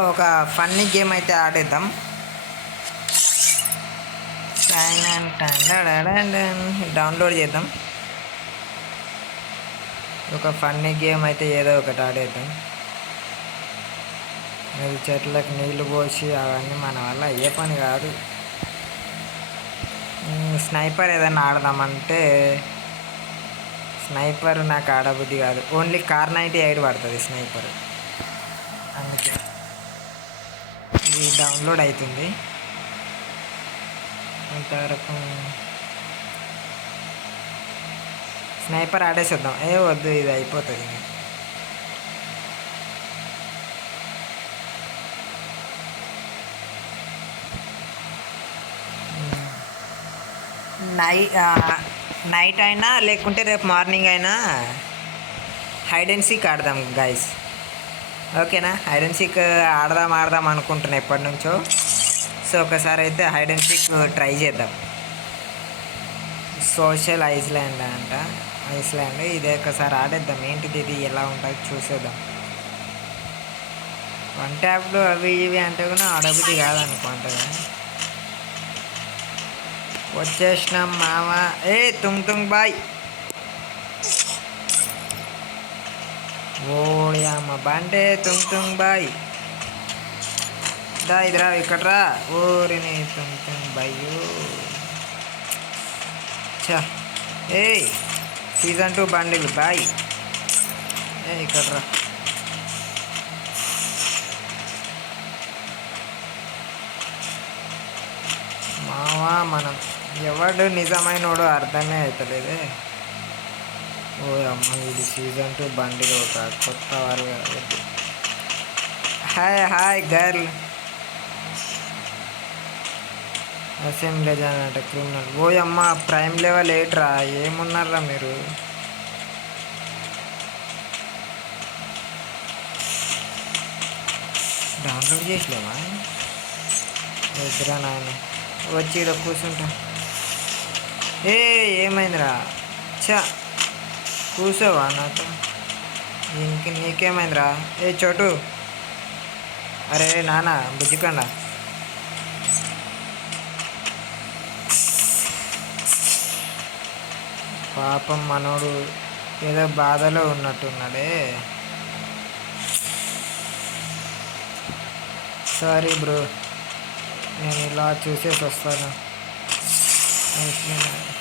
ఒక funny game అయితే ఆడేద్దాం. Download చేద్దాం. ఒక ఫన్నీ గేమ్ అయితే ఏదో ఒకటి ఆడేద్దాం. అది చెట్లకు నీళ్లు పోసి అవన్నీ మన వల్ల ఏ పని కాదు. స్నైపర్ ఏదైనా ఆడదామంటే స్నైపర్ నాకు ఆడబుద్ధి కాదు. ఓన్లీ Kar98 పడుతుంది స్నైపర్. అందుకే ఇది డౌన్లోడ్ అవుతుంది. ఇంతవరకు స్నైపర్ ఆడేసేద్దాం. వద్దు, ఇది అయిపోతుంది. నైట్ అయినా లేకుంటే రేపు మార్నింగ్ అయినా హైడ్ అండ్ సీక్ ఆడదాం గైస్. ఓకేనా? హైడ్ అండ్ సీక్ ఆడదాం అనుకుంటున్నా ఎప్పటి నుంచో. సో ఒకసారి అయితే హైడ్ అండ్ సీక్ ట్రై చేద్దాం. సోషల్ ఐస్లాండ్ అంట. ఐస్లాండ్ ఇదే ఒకసారి ఆడేద్దాం. ఏంటిది, ఇది ఎలా ఉంటుంది చూసేద్దాం. వన్ ట్యాప్లు అవి ఇవి అంటే కూడా ఆడబుద్ధి కాదనుకుంటా. వచ్చేసినాం మామ. తుంగ్ బాయ్. ఓడి అమ్మ బండే తుంగ్ బాయ్. దా ఇదిరా, ఇక్కడ రా. ఓరిని తుంగ్ బాయ్. చా సీజన్ 2 బండిల్ బాయ్. ఇక్కడ రా. మావా మనం ఎవడు నిజమైనోడు అర్థమే అవుతలేదే. ఓ అమ్మ, ఇది సీజన్ 2 బండిలో ఒక కొత్త వారు. Hi girl. అసెంబ్లీ అంటే క్రిమినల్. ఓ అమ్మ, ప్రైమ్ లెవెల్ 8 రా. ఏమున్నారా మీరు? డౌన్లోడ్ చేసలేమా? వద్దురా నాయన, వచ్చి ఇక్కడ కూర్చుంటా. ఏమైందిరా? చా, కూర్చోవా నాతో? నీకేమైందిరా? చోటు. అరే నాన్న బుజ్జికండా. పాపం మనోడు ఏదో బాధలో ఉన్నట్టున్నాడే. సారీ బ్రో, నేను ఇలా చూసేసి వస్తాను.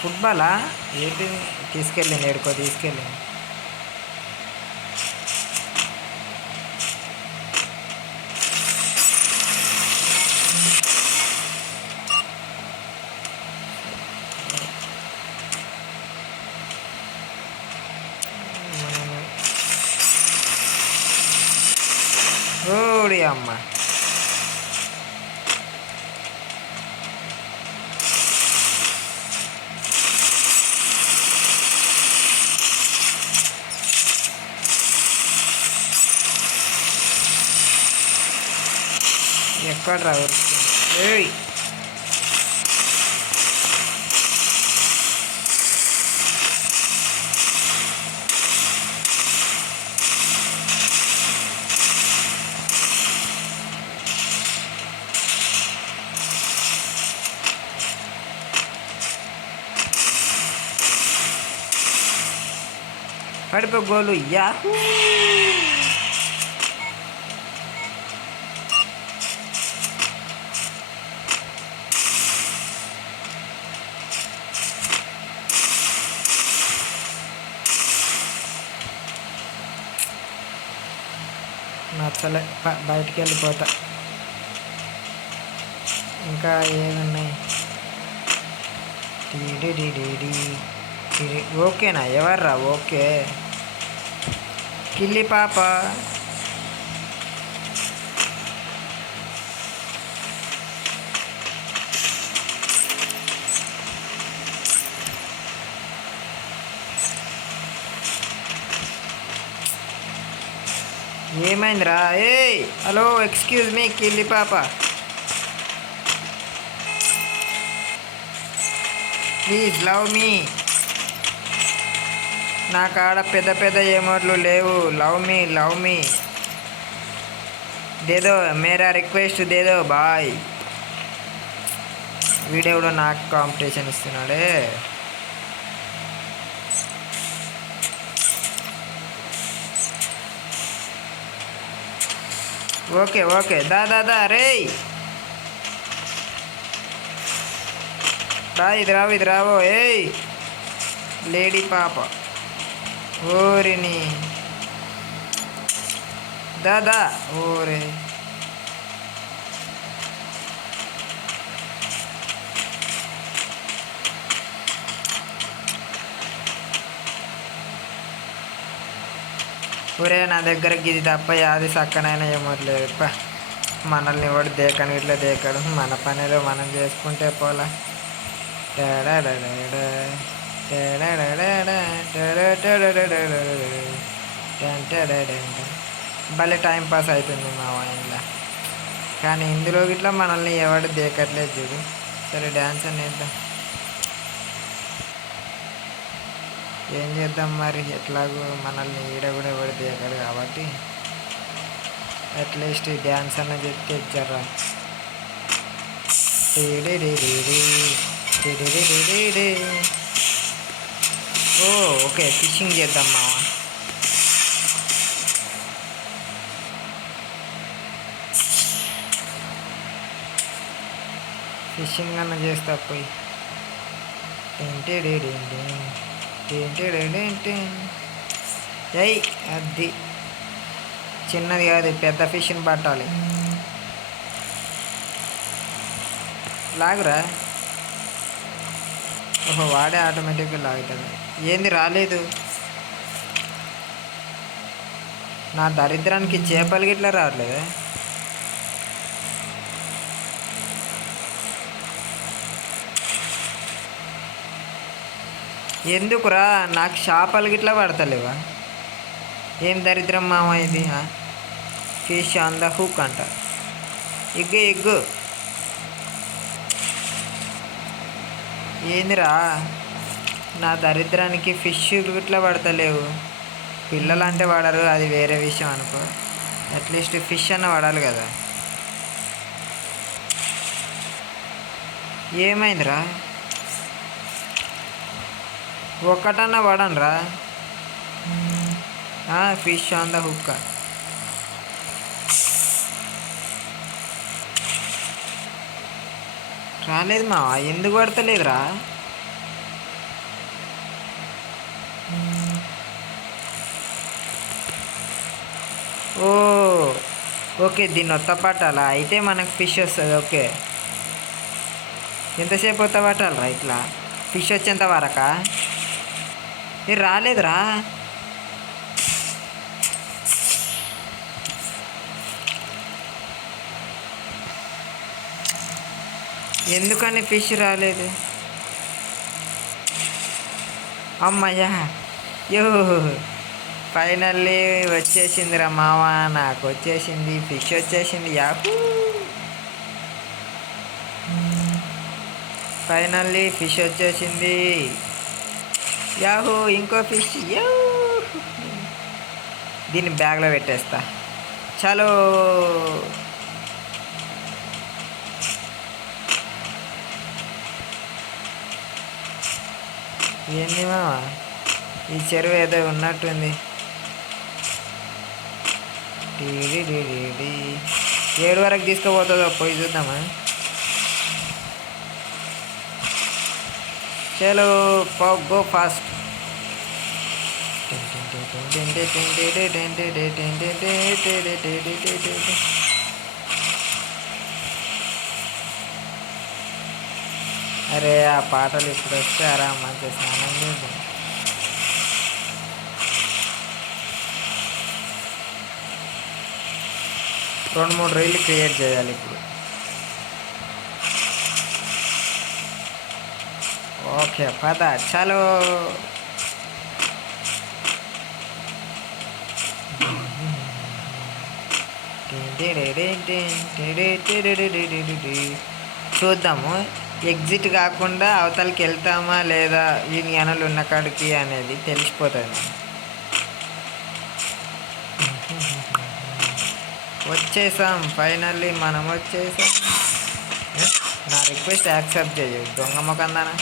ఫుట్బాలా? ఏంటి తీసుకెళ్ళింది? ఎడుకో తీసుకెళ్ళింది. ఓడి అమ్మ, ఎక్కడ రా? పడిపో గోలు. యాహూ! నచ్చలే, బయటికి వెళ్ళిపోతా. ఇంకా ఏమున్నాయి? ఓకేనా? ఎవర్రా? ఓకే, కిల్లి పాప. ఏమైందిరా? హలో, ఎక్స్క్యూజ్ మీ కిల్లి పాప, ప్లీజ్ లవ్ మీ. నా కాడ పెద్ద పెద్ద ఎమోట్లు లేవు. లవ్ మీ. దేదో మేరా రిక్వెస్ట్ దేదో బాయ్. వీడియో కూడా నాకు కాంపిటీషన్ ఇస్తున్నాడే. ఓకే ఓకే దా రే రా, ఇది రావో ఏయ్ లేడీ పాప. ఓరిని దా ఓరే. ఒరే నా దగ్గరకి ఇది తప్ప యాది సక్కనైనా ఏమోట్లేదు. మనల్ని ఎవడు దేకను, ఇట్లా దేకడు. మన పనిలో మనం చేసుకుంటే పోలా. భలే టైం పాస్ అవుతుంది మా ఇంట్లో. కానీ ఇందులో ఇట్లా మనల్ని ఎవడు దేకట్లేదు చూడు. సరే డ్యాన్స్ అని వేద్దాం. ఏం చేద్దాం మరి, ఎట్లాగో మనల్ని ఈడ కూడా ఎవడు దేకడు కాబట్టి అట్లీస్ట్ డ్యాన్స్ అన్న చెప్తే ఇచ్చారా. ఓ ఓకే ఫిషింగ్ చేద్దాం మావా. ఫిషింగ్ అన్న చేస్తా పోయి. అయ్యి అది చిన్నది కాదు, పెద్ద ఫిష్ని పట్టాలి. లాగురా. ఓహో వాడే ఆటోమేటిక్గా లాగుతాడు. ఏంది రాలేదు? నా దరిద్రానికి చేపలు గిట్లా రావట్లేదు. ఎందుకురా నాకు చేపలు గిట్లా పడతలేవా? ఏం దరిద్రం మామ ఇది. ఫిష్ ఆన్ ద హుక్ అంట. ఎగ్గు ఏందిరా నా దరిద్రానికి ఫిష్ ఇట్లా పడతలేవు. పిల్లలు అంటే పడరు, అది వేరే విషయం అనుకో. అట్లీస్ట్ ఫిష్ అన్న పడాలి కదా. ఏమైందిరా? ఒక్కటన్నా పడనరా. Fish on the hook. రాలేదు మా, ఎందుకు పడతలేదురా? ఓ ఓకే దీన్ని ఒత్త పట్టాలా? అయితే మనకు ఫిష్ వస్తుంది. ఓకే ఎంతసేపు ఒత్త పట్టాలరా ఇట్లా ఫిష్ వచ్చేంత వరకా? ఇది రాలేదురా. ఎందుకని ఫిష్ రాలేదు? అమ్మయ్యా యో ఫైనల్లీ వచ్చేసిందిరా మావా. నాకు వచ్చేసింది, ఫిష్ వచ్చేసింది. యాహూ ఫైనల్లీ ఫిష్ వచ్చేసింది. యాహూ ఇంకో ఫిష్. దీన్ని బ్యాగ్లో పెట్టేస్తా. చలో ఏంది మావా ఈ చెరువు ఏదో ఉన్నట్టుంది. 7 వరకు తీసుకుపోతుందో పోయి చూద్దామా. చలో గో ఫాస్ట్. అరే ఆ పాటలు ఇప్పుడు వస్తే ఆరాం మంచిగా స్నానం చేద్దాం. రెండు మూడు రీళ్ళు క్రియేట్ చేయాలి ఇప్పుడు. ఓకే పద చలో. చూద్దాము ఎగ్జిట్ కాకుండా అవతలకి వెళ్తామా లేదా ఈ జ్ఞానాలు ఉన్న కాడికి అనేది తెలిసిపోతుంది. వచ్చేసాం, ఫైనల్లీ మనం వచ్చేసాం. నా రిక్వెస్ట్ యాక్సెప్ట్ చేయు దొంగ మొకందానా.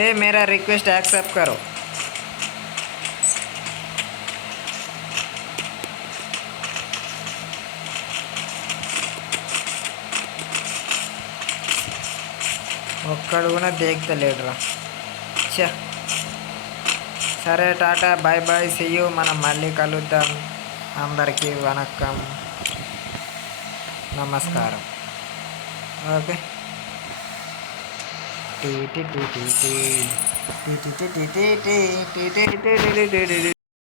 ఏ మేరా రిక్వెస్ట్ యాక్సెప్ట్ కరో. ఒక్కడు కూడా దేక్తలేడురా. ఛ, సరే tata bye bye see you. మనం మళ్ళీ కలుద్దాం. అందరికీ వణక్కం, నమస్కారం. ఓకే. టీ టీ టీ టీ టీ టీ టీ టీ టీ టీ టీ టీ టీ టీ టీ టీ టీ.